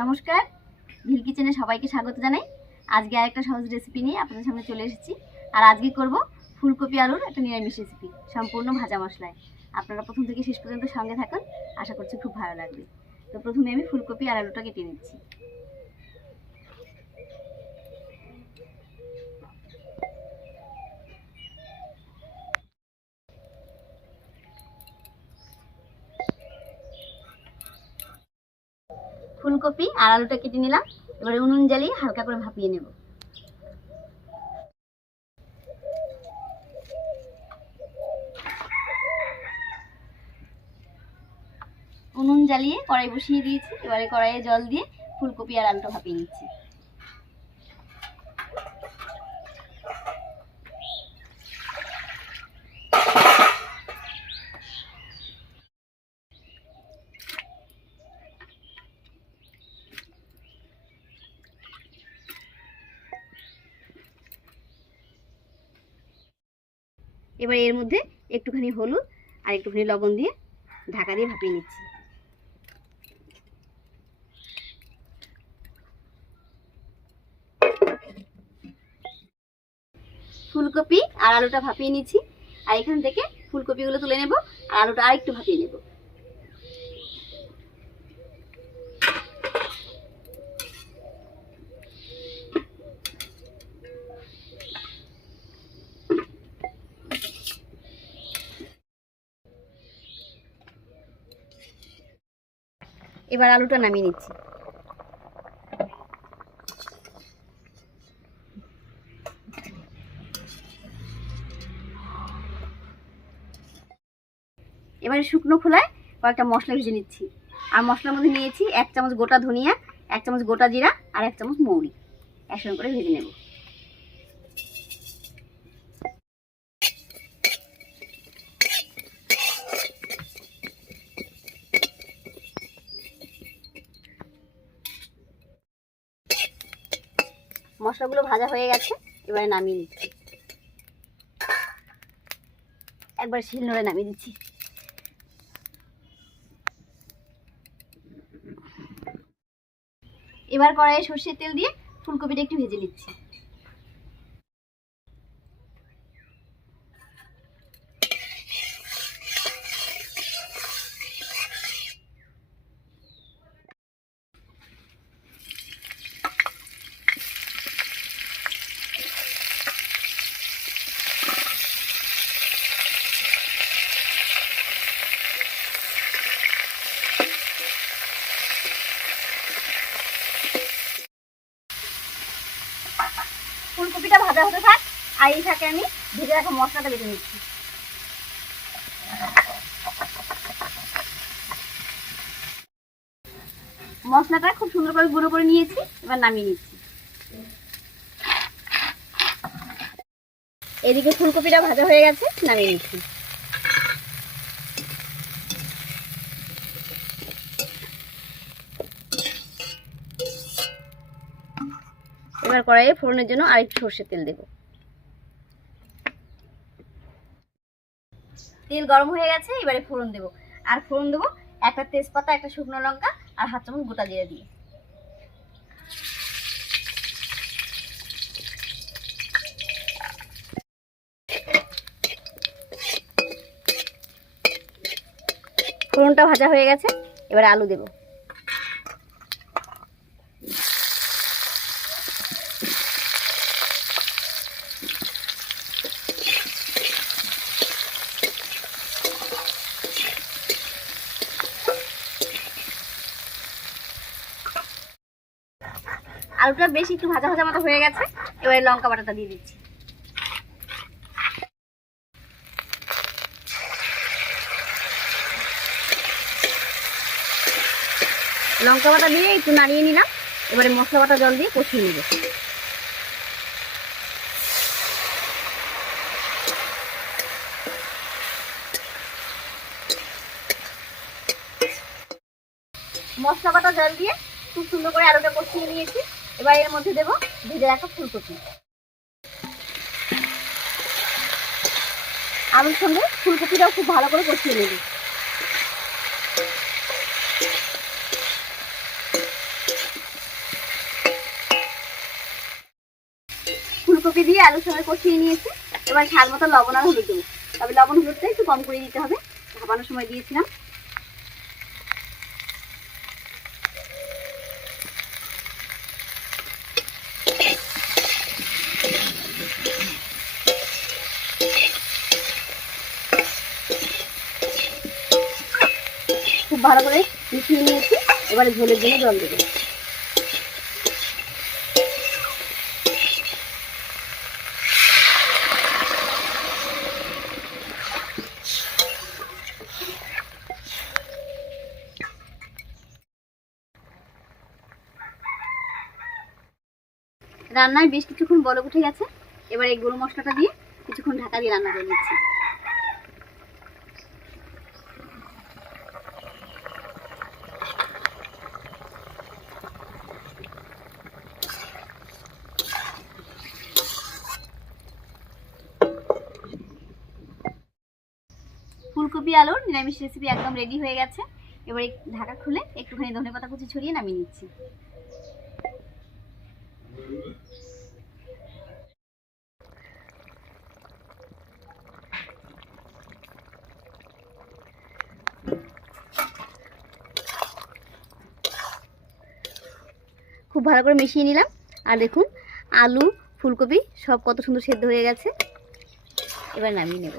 নমস্কার, ভিল কিচেনে সবাইকে স্বাগত জানাই। আজকে আরেকটা সহজ রেসিপি নিয়ে আপনাদের সামনে চলে এসেছি। আর আজকে করব ফুলকপি আলুর একটা নিরামিষ রেসিপি, সম্পূর্ণ ভাজা মশলায়। আপনারা প্রথম থেকে শেষ পর্যন্ত সঙ্গে থাকুন, আশা করছি খুব ভালো লাগবে। তো প্রথমে আমি ফুলকপি আর আলুটা কেটে নিচ্ছি। ফুলকপি আর আলুটা কেটে নিলাম। এবারে উনুন জ্বালিয়ে হালকা করে ভাপিয়ে নেব। উনুন জ্বালিয়ে কড়াই বসিয়ে দিয়েছি। এবারে কড়াইয়ে জল দিয়ে ফুলকপি আর আলুটা ভাপিয়ে নিচ্ছি। এবার এর মধ্যে একটুখানি হলুদ আর একটুখানি লবণ দিয়ে ঢাকা দিয়ে ভাপিয়ে নিচ্ছি। ফুলকপি আর আলুটা ভাপিয়ে নিচ্ছি। আর এখান থেকে ফুলকপিগুলো তুলে নেব আর আলুটা আর একটু ভাপিয়ে নেব। এবার আলুটা নামিয়ে নিচ্ছি। এবারে শুকনো খোলায় কয়েকটা মশলা ভেজে নিচ্ছি। আর মশলার মধ্যে নিয়েছি 1 চামচ গোটা ধনিয়া, 1 চামচ গোটা জিরা আর 1 চামচ মৌরি। একসঙ্গে করে ভেজে নেব। মশলাগুলো ভাজা হয়ে গেছে, এবারে নামিয়ে নিচ্ছি। একবার শিলনোড়ায় নামিয়ে দিচ্ছি। এবার কড়াইয়ে সরষের তেল দিয়ে ফুলকপিটা একটু ভেজে নিচ্ছি। ফুলকপিটা ভাজা হতে থাক, আর এই থাকে আমি ভেজে রাখা মশলাটা বেটে নিচ্ছি। মশলাটা খুব সুন্দর করে গুঁড়ো করে নিয়েছি, এবার নামিয়ে নিচ্ছি। এদিকে ফুলকপিটা ভাজা হয়ে গেছে, নামিয়ে নিচ্ছি। এবার কড়াইয়ে ফোড়নের জন্য আরেকটু সরষের তেল দেব। তেল গরম হয়ে গেছে, এবারে ফোড়ন দেব। আর ফোড়ন দেবো একটা তেজপাতা, একটা শুকনো লঙ্কা আর 1/2 চামচ গোটা জিরা দিয়ে। ফোড়নটা ভাজা হয়ে গেছে, এবারে আলু দেব। আলুটা বেশি একটু ভাজা ভাজা মতো হয়ে গেছে, এবারে লঙ্কা বাটাটা দিয়ে দিচ্ছি। লঙ্কা বাটা দিয়ে একটু নাড়িয়ে নিলাম। এবারে মশলা বাটা জল দিয়ে কষিয়ে নেব। মশলা বাটা জল দিয়ে খুব সুন্দর করে আলুটা কষিয়ে নিয়েছি। এবার এর মধ্যে দেব ভেজে রাখা ফুলকপি। আলুর সঙ্গে ফুলকপিটাও খুব ভালো করে কষিয়ে নেব। ফুলকপি দিয়ে আলুর সঙ্গে কষিয়ে নিয়েছি। এবার স্বাদ মতো লবণ আর হলুদ দেবো, তবে লবণ হলুদটা একটু কম করে দিতে হবে, ভাপানোর সময় দিয়েছিলাম। খুব ভালো করে মিশিয়ে নিয়েছি। এবারে ঝোলের জন্য জল দেবো। রান্নায় বেশ কিছুক্ষণ বলক উঠে গেছে। এবার এই গরম মশলাটা দিয়ে কিছুক্ষণ ঢাকা দিয়ে রান্না করে নিচ্ছি। ফুলকপি আলুর নিরামিষ রেসিপি একদম রেডি হয়ে গেছে। এবারে ঢাকা খুলে একটুখানি ধনেপাতা কুচি ছড়িয়ে নামিয়ে নিচ্ছি। খুব ভালো করে মিশিয়ে নিলাম। আর দেখুন আলু ফুলকপি সব কত সুন্দর সেদ্ধ হয়ে গেছে। এবার নামিয়ে নেব।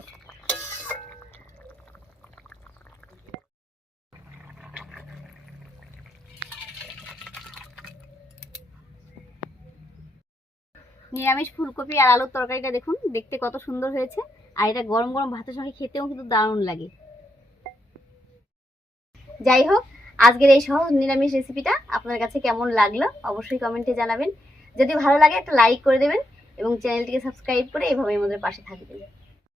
নিরামিষ ফুলকপি আর আলুর তরকারিটা দেখুন দেখতে কত সুন্দর হয়েছে। আর এটা গরম গরম ভাতের সঙ্গে খেতেও কিন্তু দারুণ লাগে। যাই হোক, আজকের এই সহজ নিরামিষ রেসিপিটা আপনার কাছে কেমন লাগলো অবশ্যই কমেন্টে জানাবেন। যদি ভালো লাগে একটা লাইক করে দেবেন এবং চ্যানেলটিকে সাবস্ক্রাইব করে এভাবে আমাদের পাশে থাকবেন।